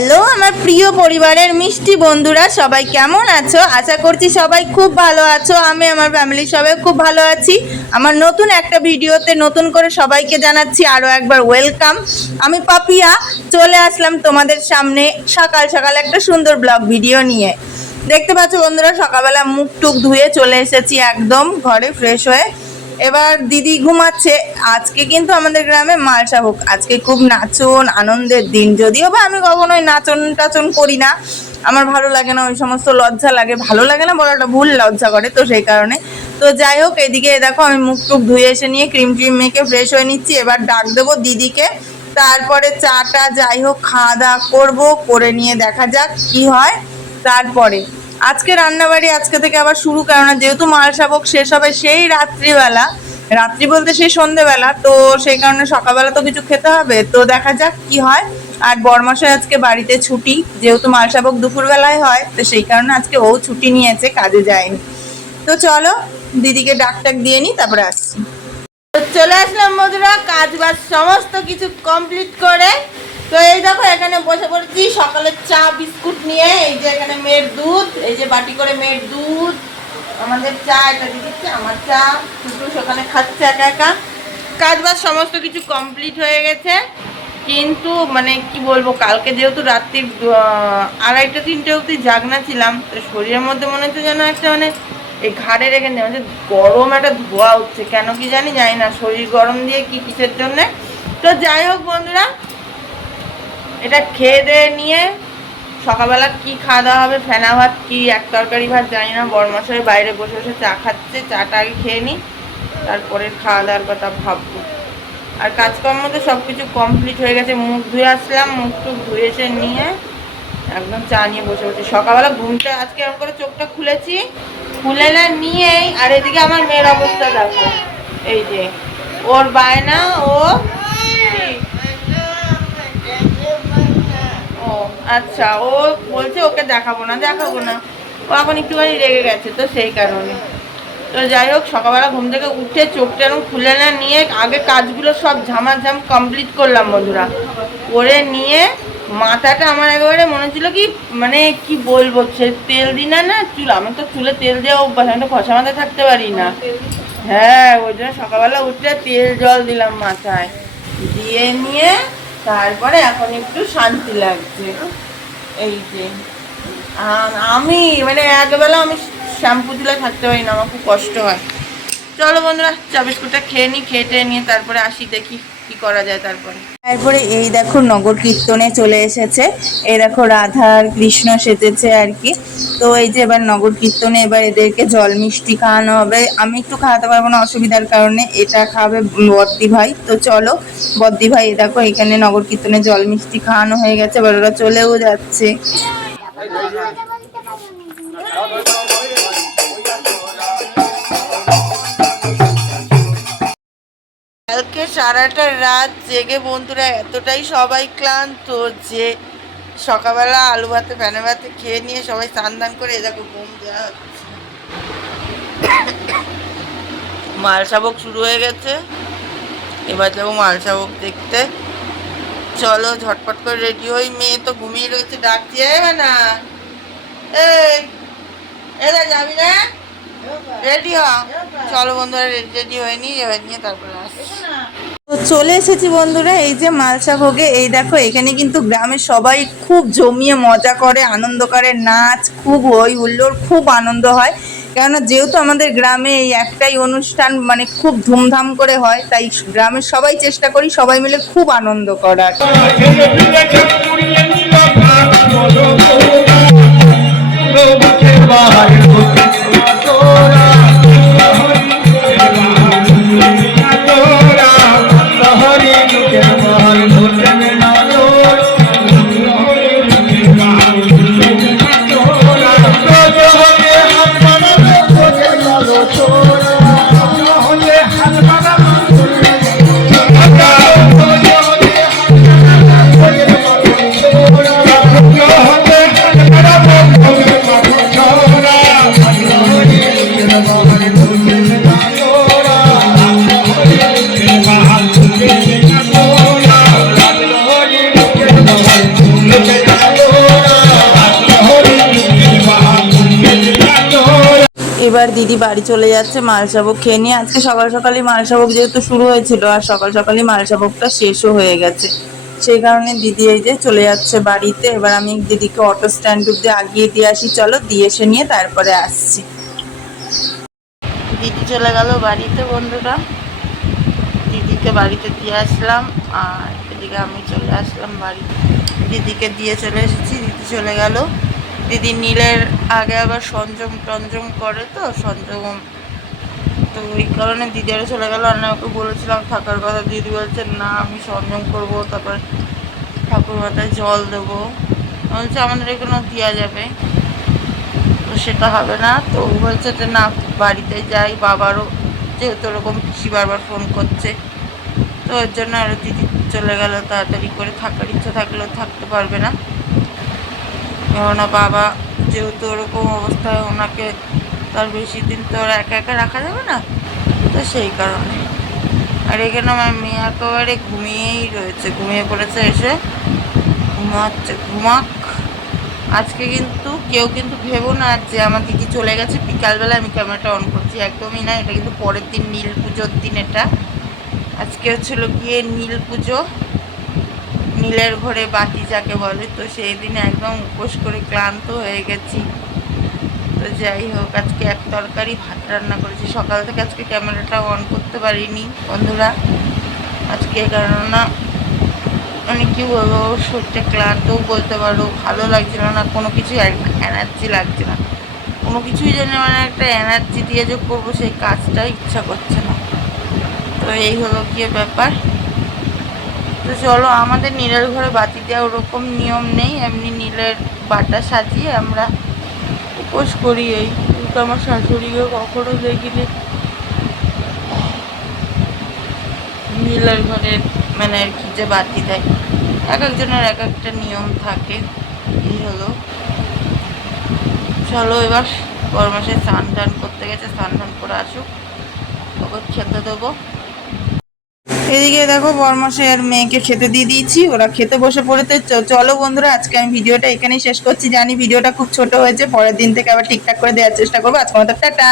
Hello আমার প্রিয় পরিবারের মিষ্টি বন্ধুরা, সবাই কেমন আছো? আশা করছি সবাই খুব ভালো আছো। আমি আমার ফ্যামিলির সবাই খুব ভালো আছি। আমার নতুন একটা ভিডিওতে নতুন করে সবাইকে জানাচ্ছি আরও একবার ওয়েলকাম। আমি পাপিয়া চলে আসলাম তোমাদের সামনে সকাল সকাল একটা সুন্দর ব্লগ ভিডিও নিয়ে। দেখতে পাচ্ছ বন্ধুরা, সকালবেলা মুখ টুক ধুয়ে চলে এসেছি একদম ঘরে ফ্রেশ হয়ে। এবার দিদি ঘুমাচ্ছে। আজকে কিন্তু আমাদের গ্রামে মালসা ভোগ, আজকে খুব নাচন আনন্দের দিন। যদিও বা আমি কখনোই নাচন টাচন করি না, আমার ভালো লাগে না, ওই সমস্ত লজ্জা লাগে। ভালো লাগে না বলাটা ভুল, লজ্জা করে, তো সেই কারণে। তো যাই হোক, এদিকে দেখো আমি মুখ টুক ধুয়ে এসে নিয়ে ক্রিম ট্রিম মেখে ফ্রেশ হয়ে নিচ্ছি। এবার ডাক দেবো দিদিকে, তারপরে চাটা যাই হোক খাওয়া দাওয়া করবো, করে নিয়ে দেখা যাক কি হয়। তারপরে আজকে রান্নাবাড়ি আজকে থেকে আবার শুরু, কেননা যেহেতু মালসা ভোগ শেষ হবে সেই রাত্রিবেলা, রাত্রি বলতে সেই সন্ধেবেলা, তো সেই কারণে সকালবেলা তো কিছু খেতে হবে। তো দেখা যাক কি হয়। আর বরমশাই আজকে বাড়িতে ছুটি, যেহেতু মালসা ভোগ দুপুরবেলায় হয়, তো সেই কারণে আজকে ও ছুটি নিয়েছে, কাজে যায়নি। তো চলো দিদিকে ডাক টাক দিয়ে নিই, তারপরে আসছি। চলে আসলাম বন্ধুরা, কাজ বাজ সমস্ত কিছু কমপ্লিট করে। তো এই দেখো এখানে বসে পড়েছি সকালের চা বিস্কুট নিয়ে। এই যে এখানে মেয়ের দুধ, এই যে বাটি করে মেয়ের দুধ, আমাদের চা, এটা দিয়ে দিচ্ছে আমার চা, শুধু সেখানে খাচ্ছে একা একা। কাজ বাজ সমস্ত কিছু কমপ্লিট হয়ে গেছে, কিন্তু মানে কি বলবো, কালকে যেহেতু রাত্রি 2:30-3টে অবধি জাগনা ছিলাম, তো শরীরের মধ্যে মনে হচ্ছে যেন একটা মানে এই ঘাড়ের এখানে মানে গরম একটা ধোয়া উঠছে, কেন কি জানি না, শরীর গরম দিয়ে কি কিসের জন্যে। তো যাই হোক বন্ধুরা, এটা খেয়ে দিয়ে নিয়ে সকালবেলা কি খাওয়া দাওয়া হবে, ফেনা ভাত কি এক তরকারি ভাত জানি না, বরমশাই বাইরে বসে বসে চা খাচ্ছে, চাটা আগে খেয়ে নিই, তারপরে খাওয়া দাওয়ার কথা ভাববো। আর কাজকর্ম তো সব কিছু কমপ্লিট হয়ে গেছে। মুখ ধুয়ে আসলাম, মুখ টুক ধুয়ে এসে নিয়ে একদম চা নিয়ে বসে বসে। সকালবেলা ঘুমটা আজকে এরকম করে চোখটা খুলেছি, খুলে না নিয়েই, আর এদিকে আমার মেয়ের অবস্থা দেখো, এই যে ওর বায়না, ও আচ্ছা, ও বলছে ওকে দেখাবো না, ও এখন একটুখানি রেগে গেছে, তো সেই কারণে। তো যাই হোক, সকালবেলা ঘুম থেকে উঠে চোখটা এরকম খুলে না নিয়ে আগে কাজগুলো সব ঝামাঝাম কমপ্লিট করলাম বন্ধুরা। করে নিয়ে মাথাটা আমার একেবারে মনে হচ্ছিল কি মানে কি বলবো, সে তেল দিই না চুল, আমি তো চুলে তেল দেওয়া অভ্যাস, আমি তো ঘষা মাথায় থাকতে পারি না। হ্যাঁ, ওই জন্য সকালবেলা উঠে তেল জল দিলাম মাথায়, দিয়ে নিয়ে তারপরে এখন একটু শান্তি লাগছে। এই যে আমি মানে একবেলা আমি শ্যাম্পু দিলে থাকতে পারি না, আমার খুব কষ্ট হয়। চলো বন্ধুরা, চা বিস্কুটটা খেয়ে নিই, খেয়ে নিয়ে তারপরে আসি, দেখি কি করা যায়। তারপরে এই দেখো নগর কীর্তনে চলে এসেছে, এই দেখো রাধা আর কৃষ্ণ সেজেছে আর কি। তো এই যে এবার নগর কীর্তনে এবার এদেরকে জল মিষ্টি খাওয়ানো হবে। আমি একটু খাওয়াতে পারবো না অসুবিধার কারণে, এটা খাবে বদ্দি ভাই। তো চলো বদ্দি ভাই, এ দেখো এখানে নগর কীর্তনে জল মিষ্টি খাওয়ানো হয়ে গেছে, এবার ওরা চলেও যাচ্ছে। কালকে সারাটা রাত জেগে বন্ধুরা এতটাই সবাই ক্লান্ত যে সকালবেলা আলু ভাতে ফেনা ভাতে খেয়ে নিয়ে সবাই স্নান দান করে এরকম ঘুম দেওয়া হচ্ছে। মালসা ভোগ শুরু হয়ে গেছে, এবার যাবো মালসা ভোগ দেখতে। চলো ঝটপট করে রেডি হই। মেয়ে তো ঘুমিয়ে রয়েছে, ডাকছি যাবে না, এই যাবি না, রেডি হ। চলো বন্ধুরা রেডি হয়ে নিয়ে তারপরে আসছি। তো চলে এসেছি বন্ধুরা এই যে মালসা ভোগে। এই দেখো এখানে কিন্তু গ্রামের সবাই খুব জমিয়ে মজা করে, আনন্দ করে, নাচ, খুব হই হুল্লোড়, খুব আনন্দ হয়। কেননা যেহেতু আমাদের গ্রামে এই একটাই অনুষ্ঠান মানে খুব ধুমধাম করে হয়, তাই গ্রামের সবাই চেষ্টা করি সবাই মিলে খুব আনন্দ করার। এবার দিদি বাড়ি চলে যাচ্ছে মালসাভোগ খেয়ে নিয়ে। আজকে সকাল সকালই মালসাভোগ যেহেতু শুরু হয়েছিল, আর সকাল সকালই মালসাভোগটা শেষও হয়ে গেছে, সেই কারণে দিদি এই যে চলে যাচ্ছে বাড়িতে। এবার আমি দিদিকে অটো স্ট্যান্ড অব্দি আগিয়ে দিয়ে আসি, চলো দিয়ে এসে নিয়ে তারপরে আসছি। দিদি চলে গেল বাড়িতে বন্ধুরা, দিদিকে বাড়িতে দিয়ে আসলাম, আর এদিকে আমি চলে আসলাম বাড়ি। দিদিকে দিয়ে চলে এসেছি, দিদি চলে গেল। দিদি নীলের আগে আবার সংযম টঞ্জম করে, তো সংযম, তো ওই কারণে দিদি আরও চলে গেল। আর না ওকে বলেছিলাম থাকার কথা, দিদি বলছে না আমি সংযম করবো, তারপর ঠাকুর মাথায় জল দেবো, বলছে আমাদের এখানেও দেওয়া যাবে, তো সেটা হবে না। তো ও বলছে যে না বাড়িতে যাই, বাবারও যেহেতু ওরকম পিসি বারবার ফোন করছে, তো ওর জন্য আরও দিদি চলে গেল তাড়াতাড়ি করে। থাকার ইচ্ছা থাকলেও থাকতে পারবে না, কেননা বাবা যেহেতু ওরকম অবস্থায়, ওনাকে তার বেশি দিন তো আর একা একা রাখা যাবে না, তো সেই কারণে। আর এখানে আমার মেয়ে একেবারে ঘুমিয়েই রয়েছে, ঘুমিয়ে পড়েছে, এসে ঘুমাচ্ছে, ঘুমাক। আজকে কিন্তু কেউ কিন্তু ভেবো না যে আমার দিদি চলে গেছে বিকালবেলা আমি ক্যামেরাটা অন করছি, একদমই না। এটা কিন্তু পরের দিন নীল পুজোর দিন, এটা আজকে হচ্ছিল গিয়ে নীল পুজো, নীলের ঘরে বাতি যাকে বলে, তো সেই দিন একদম উপোস করে ক্লান্ত হয়ে গেছি। তো যাই হোক, আজকে এক তরকারি ভাত রান্না করেছি, সকাল থেকে আজকে ক্যামেরাটা অন করতে পারিনি বন্ধুরা, আজকে কেননা মানে কি বলবো, শরীরটা ক্লান্তও বলতে পারো, ভালো লাগছিল না, কোনো কিছু এনার্জি লাগছে না, কোনো কিছুই যেন মানে একটা এনার্জি দিয়ে যে করবো সেই কাজটা ইচ্ছা করছে না। তো এই হলো গিয়ে ব্যাপার। তো চলো, আমাদের নীলের ঘরে বাতি দেওয়া ওরকম নিয়ম নেই, এমনি নীলের বাটা সাজিয়ে আমরা উপোস করি। এই কিন্তু আমার শাশুড়িকে কখনো দেখিনি নীলের ঘরে মানে আর কি যে বাতি দেয়, এক একজনের এক একটা নিয়ম থাকে। এই হলো, চলো এবার বড়মাসে স্নান টান করতে গেছে, স্নান টান করে আসুক, ওকে খেতে দেবো। এদিকে দেখো বরমশাই আর মেয়েকে খেতে দিয়ে দিয়েছি, ওরা খেতে বসে পড়েতে। চলো বন্ধুরা, আজকে আমি ভিডিওটা এখানেই শেষ করছি। জানি ভিডিওটা খুব ছোট হয়েছে, পরের দিন থেকে আবার ঠিকঠাক করে দেওয়ার চেষ্টা করবো। আজকে মতো টাটা।